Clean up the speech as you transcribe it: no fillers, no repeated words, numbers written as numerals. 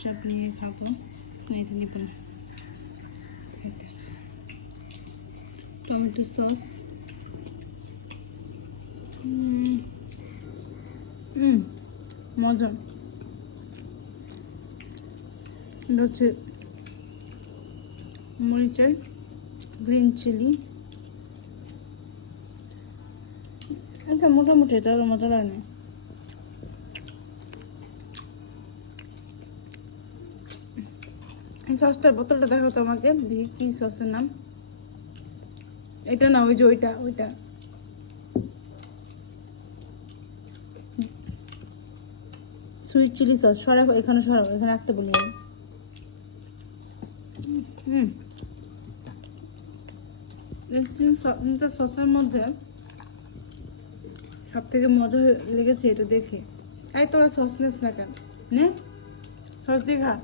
চাপ নিয়ে খাবো, এটা নিব না। টমেটো সস, মজা। এটা হচ্ছে মরিচের গ্রিন চিলি, এটা মোটামুটি, এটা আরো মজা লাগে না। এই সসটার বোতলটা দেখো তো আমাকে, দেখি কি সসের নাম। এটা না, ওই যে ওইটা ওইটা সুইট চিলি সস। সরাবো এখানে, সরাবো এখানে রাখতে বলি। সসের মধ্যে সব থেকে মজা লেগেছে এটা দেখে। এই তোরা সস নিস না কেন? নে সস দিয়ে খা।